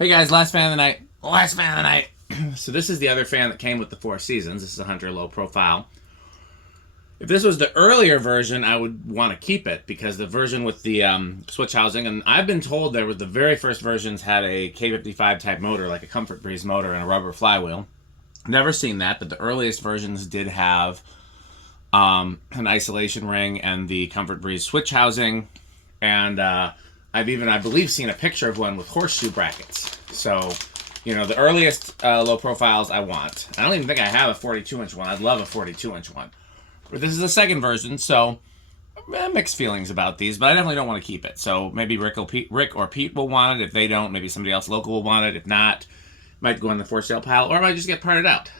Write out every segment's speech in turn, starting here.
Hey guys, last fan of the night. Last fan of the night. So this is the other fan that came with the Four Seasons. This is a Hunter low profile. If this was the earlier version, I would want to keep it because the version with the switch housing, and I've been told there was the very first versions had a K55 type motor, like a Comfort Breeze motor and a rubber flywheel. Never seen that, but the earliest versions did have an isolation ring and the Comfort Breeze switch housing, and I've even, I believe, seen a picture of one with horseshoe brackets. So, you know, the earliest low profiles I want. I don't even think I have a 42-inch one. I'd love a 42-inch one. But this is the second version, so mixed feelings about these, but I definitely don't want to keep it. So maybe Rick or Pete will want it. If they don't, maybe somebody else local will want it. If not, might go on the for sale pile, or I might just get parted out.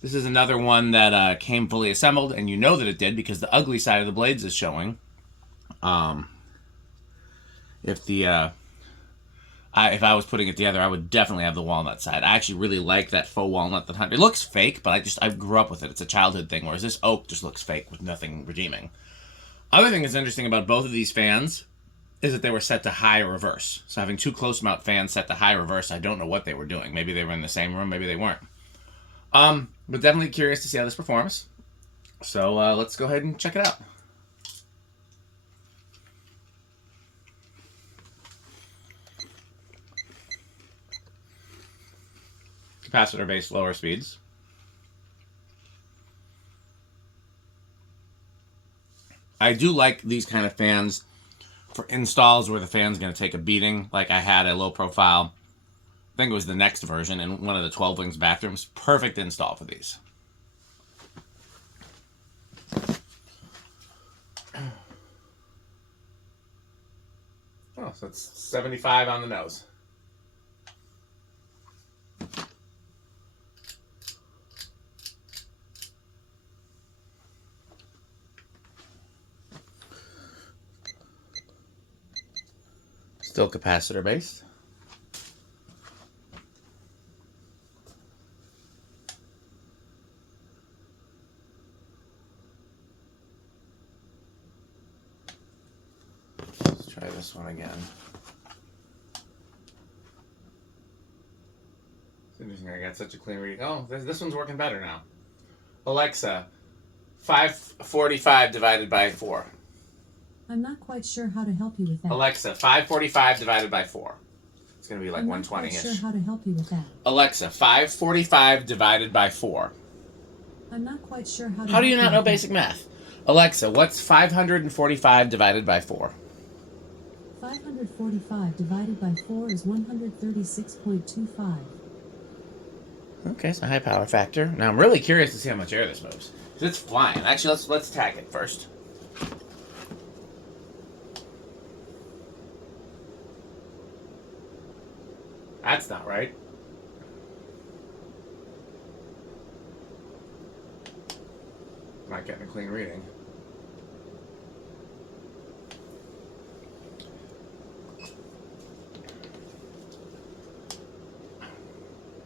This is another one that came fully assembled, and you know that it did because the ugly side of the blades is showing. If I was putting it together, I would definitely have the walnut side. I actually really like that faux walnut that Hunter. It looks fake, but I grew up with it. It's a childhood thing, whereas this oak just looks fake with nothing redeeming. Other thing that's interesting about both of these fans is that they were set to high reverse. So having two close mount fans set to high reverse, I don't know what they were doing. Maybe they were in the same room, maybe they weren't. But definitely curious to see how this performs. So let's go ahead and check it out. Capacitor-based lower speeds. I do like these kind of fans for installs where the fan's going to take a beating. Like I had a low profile, I think it was the next version, in one of the 12 Wings bathrooms. Perfect install for these. Oh, so it's 75 on the nose. Still capacitor based. Let's try this one again. It's interesting, I got such a clean reading. Oh, this one's working better now. Alexa, 545 divided by 4. I'm not quite sure how to help you with that. Alexa, 545 divided by 4. It's going to be like 120-ish. I'm not quite sure how to help you with that. Alexa, 545 divided by 4. I'm not quite sure how to How do you help not know with basic math? Alexa, what's 545 divided by 4? 545 divided by 4 is 136.25. Okay, so high power factor. Now I'm really curious to see how much air this moves. Because it's flying. Actually, let's tack it first. That's not right. Not getting a clean reading.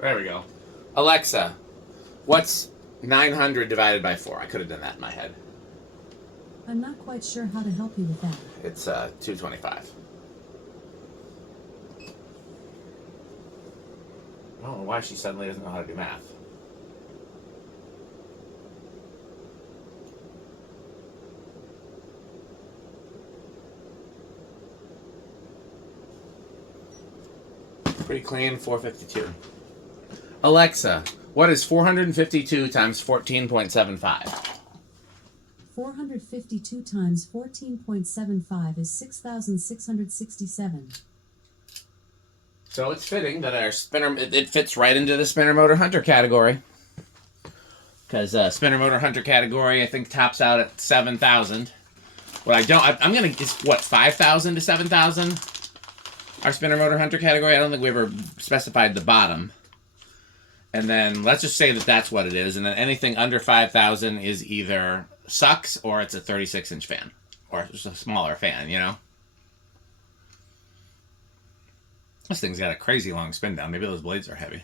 There we go. Alexa, what's 900 divided by 4? I could have done that in my head. I'm not quite sure how to help you with that. It's 225. I don't know why she suddenly doesn't know how to do math. Pretty clean, 452. Alexa, what is 452 times 14.75? 452 times 14.75 is 6,667. So it's fitting that our spinner, it fits right into the spinner motor hunter category. Because spinner motor hunter category, I think, tops out at 7,000. What I don't, I'm going to, it's what, 5,000 to 7,000? Our spinner motor hunter category, I don't think we ever specified the bottom. And then let's just say that that's what it is. And then anything under 5,000 is either sucks or it's a 36-inch fan. Or just a smaller fan, you know? This thing's got a crazy long spin down. Maybe those blades are heavy.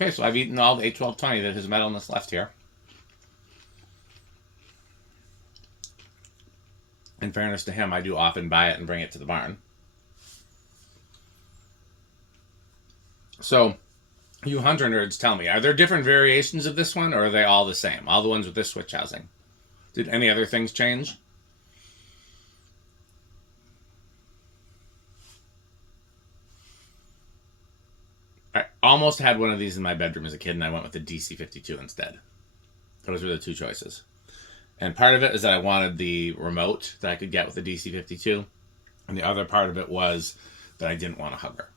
Okay, so I've eaten all the 81220 that has metalness left here. In fairness to him, I do often buy it and bring it to the barn. So, you hunter nerds, tell me, are there different variations of this one, or are they all the same? All the ones with this switch housing. Did any other things change? I almost had one of these in my bedroom as a kid, and I went with the DC52 instead. Those were the two choices. And part of it is that I wanted the remote that I could get with the DC52, and the other part of it was that I didn't want a hugger.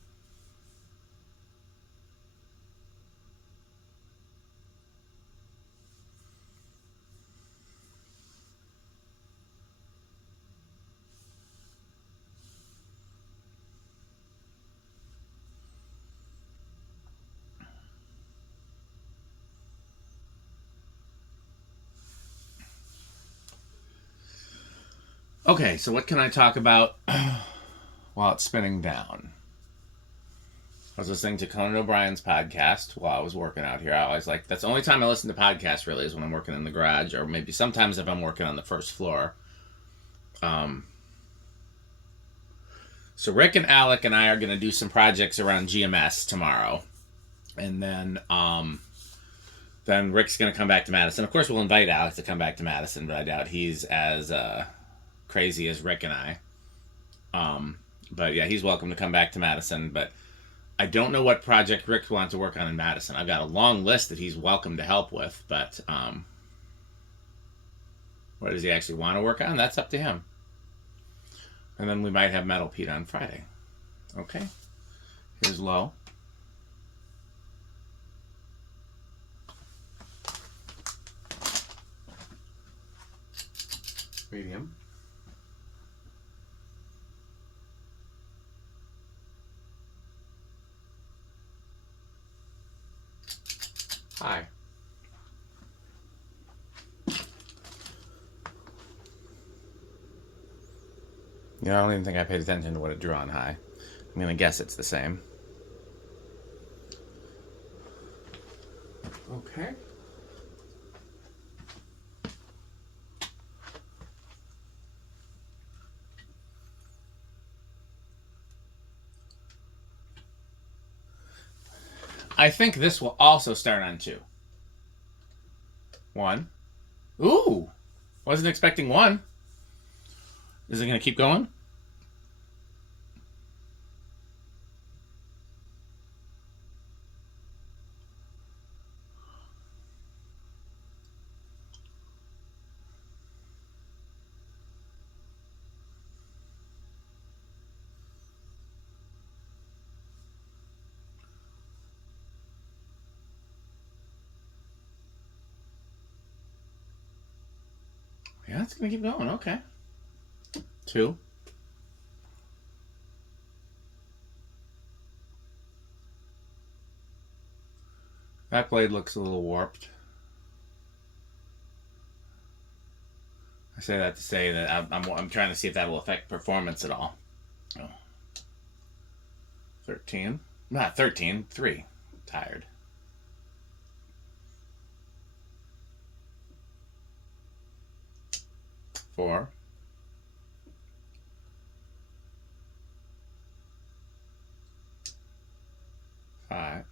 Okay, so what can I talk about while it's spinning down? I was listening to Conan O'Brien's podcast while I was working out here. I always like, that's the only time I listen to podcasts really is when I'm working in the garage, or maybe sometimes if I'm working on the first floor. So Rick and Alec and I are going to do some projects around GMS tomorrow. And then Rick's going to come back to Madison. Of course, we'll invite Alec to come back to Madison, but I doubt he's as crazy as Rick and I. But yeah, he's welcome to come back to Madison. But I don't know what project Rick wants to work on in Madison. I've got a long list that he's welcome to help with, but what does he actually want to work on? That's up to him. And then we might have Metal Pete on Friday. Okay. Here's low. Medium. High. Yeah, I don't even think I paid attention to what it drew on high. I'm going to guess it's the same. Okay. I think this will also start on 2. 1. Ooh! Wasn't expecting 1. Is it going to keep going? Yeah, it's going to keep going. Okay. 2. That blade looks a little warped. I say that to say that I'm trying to see if that will affect performance at all. Oh. 13. Not 13. 3. Tired. 4. 5.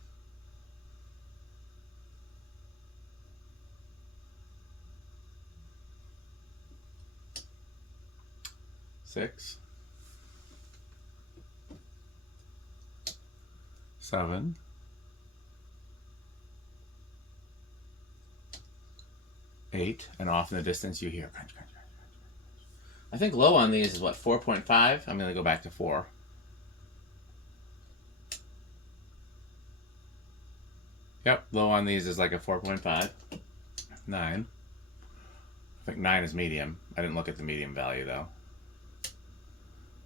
6. 7. 8. And off in the distance you hear crunch, crunch, crunch, crunch. I think low on these is what, 4.5? I'm going to go back to 4. Yep, low on these is like a 4.5. 9. I think 9 is medium. I didn't look at the medium value though.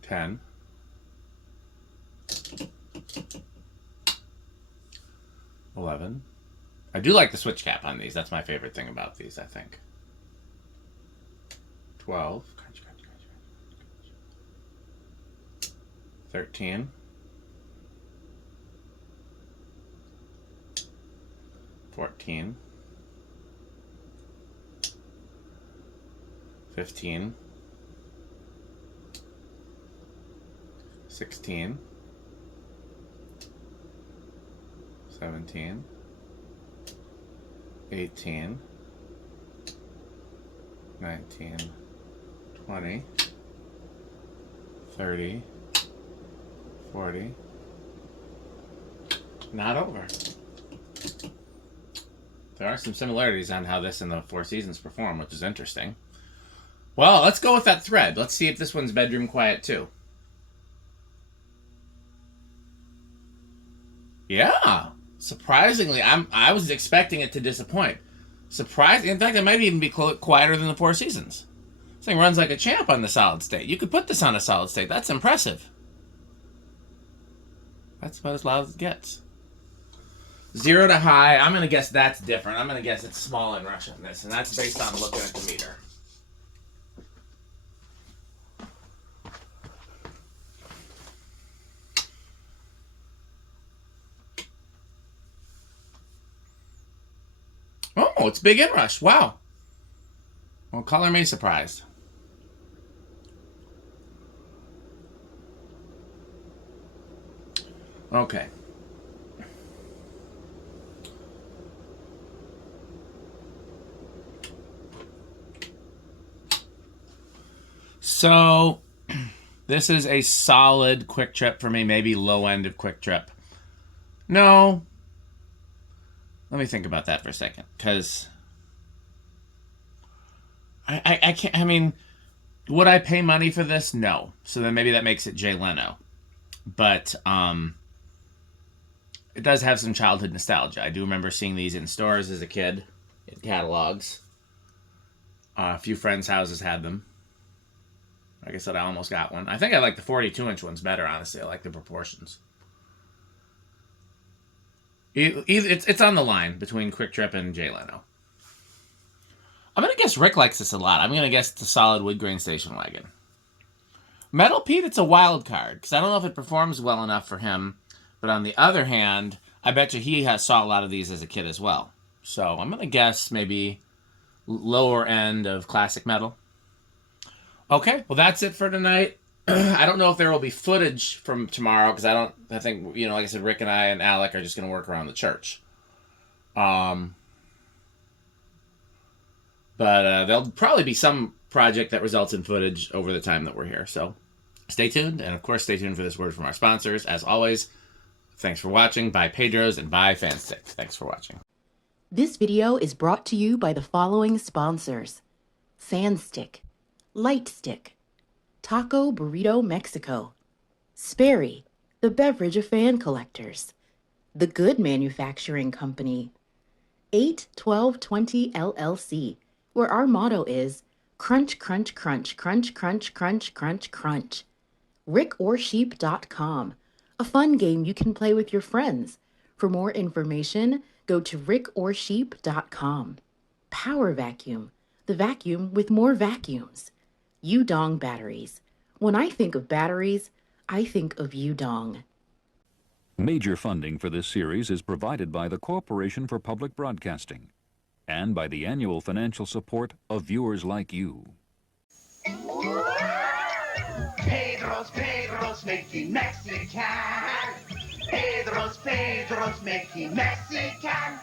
10. 11. I do like the switch cap on these. That's my favorite thing about these, I think. 12. 13. 14, 15, 16, 17, 18, 19, 20, 30, 40. Not over. There are some similarities on how this and the Four Seasons perform, which is interesting. Well, let's go with that thread. Let's see if this one's bedroom quiet too. Yeah. Surprisingly, I was expecting it to disappoint. Surprising. In fact, it might even be quieter than the Four Seasons. This thing runs like a champ on the solid state. You could put this on a solid state. That's impressive. That's about as loud as it gets. 0 to high, I'm going to guess that's different. I'm going to guess it's small in Russian, this, and that's based on looking at the meter. Oh, it's big inrush. Wow. Well, color me surprised. Okay. So, this is a solid quick trip for me, maybe low end of quick trip. No. Let me think about that for a second, because I can't, I mean, would I pay money for this? No. So then maybe that makes it Jay Leno. But, it does have some childhood nostalgia. I do remember seeing these in stores as a kid, in catalogs. A few friends' houses had them. Like I said, I almost got one. I think I like the 42-inch ones better, honestly. I like the proportions. It's on the line between Quick Trip and Jay Leno. I'm going to guess Rick likes this a lot. I'm going to guess it's a solid wood grain station wagon. Metal Pete, it's a wild card, because I don't know if it performs well enough for him. But on the other hand, I bet you he saw a lot of these as a kid as well. So I'm going to guess maybe lower end of classic metal. Okay, well, that's it for tonight. I don't know if there will be footage from tomorrow, because I think, like I said, Rick and I and Alec are just going to work around the church. But there'll probably be some project that results in footage over the time that we're here. So stay tuned. And, of course, stay tuned for this word from our sponsors. As always, thanks for watching. Bye, Pedro's, and bye, Fanstick. Thanks for watching. This video is brought to you by the following sponsors: Fanstick, Lightstick, Taco Burrito Mexico, Sperry, the beverage of fan collectors, The Good Manufacturing Company, 81220 LLC, where our motto is crunch, crunch, crunch, crunch, crunch, crunch, crunch, crunch. RickOrSheep.com, a fun game you can play with your friends. For more information, go to RickOrSheep.com. Power Vacuum, the vacuum with more vacuums. Udong Batteries. When I think of batteries, I think of Udong. Major funding for this series is provided by the Corporation for Public Broadcasting and by the annual financial support of viewers like you. Pedro's making Mexican. Pedro's making Mexican.